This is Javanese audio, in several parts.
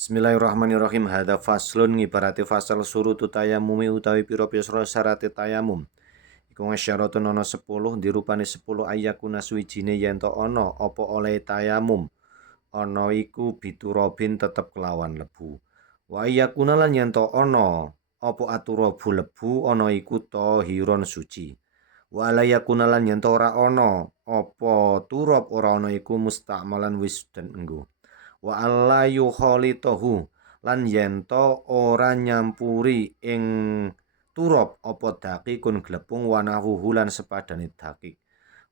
Bismillahirrahmanirrahim. Hadza faslun ngibarati fasal surutu tayamumi utawi pira-pira syarate tayamum. Iku ngesyaratun ana 10 dirupani 10 ayakuna suwijine yen to ana apa oleh tayamum. Ana iku biturobin tetep kelawan lebu. Wa ayakuna lan yen to ana apa aturabu lebu ana iku tahiron suci. Wa alayakuna lan yen to ora ana apa turab ora ana iku musta'malan wis den enggo. Wa alla yukhalitahu lan yento ora nyampuri ing turab apa dakikun glepung wanahuhu lan sepadane dakik.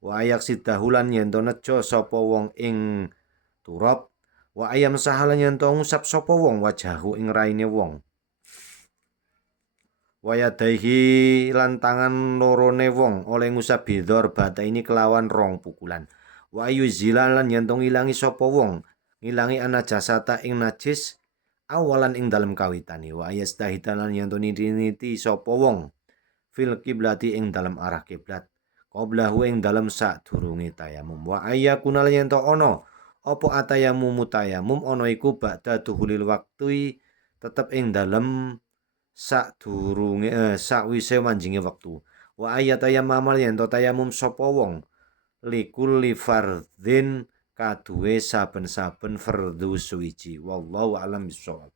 Wa ayak sidahu lan yento nejo sapa wong ing turab. Wa ayam sahalan yento ngusap sapa wong wajahu ing raine wong. Wayadaihi lan tangan lorone wong oleh ngusap bidor bata ini kelawan rong pukulan. Wa ayu zilan lan yen ngilangi sapa wong ngilangi ana jasata ing najis awalan ing dalem kawitane. Wa ayastahita lan yen niti sapa wong fil kiblati ing dalem arah kiblat qablahu ing dalem sadurunge tayamum. Wa ayakuna lan yen ana apa atayamum tayamum ana iku ba'da duhulil waktu tetep ing dalem sakwise manjinge wektu. Wa ayatayamal yen tayamum sapa wong likulli fardhin kaduwe saben-saben fardhu suwiji. Wallahu a'lam bishawab.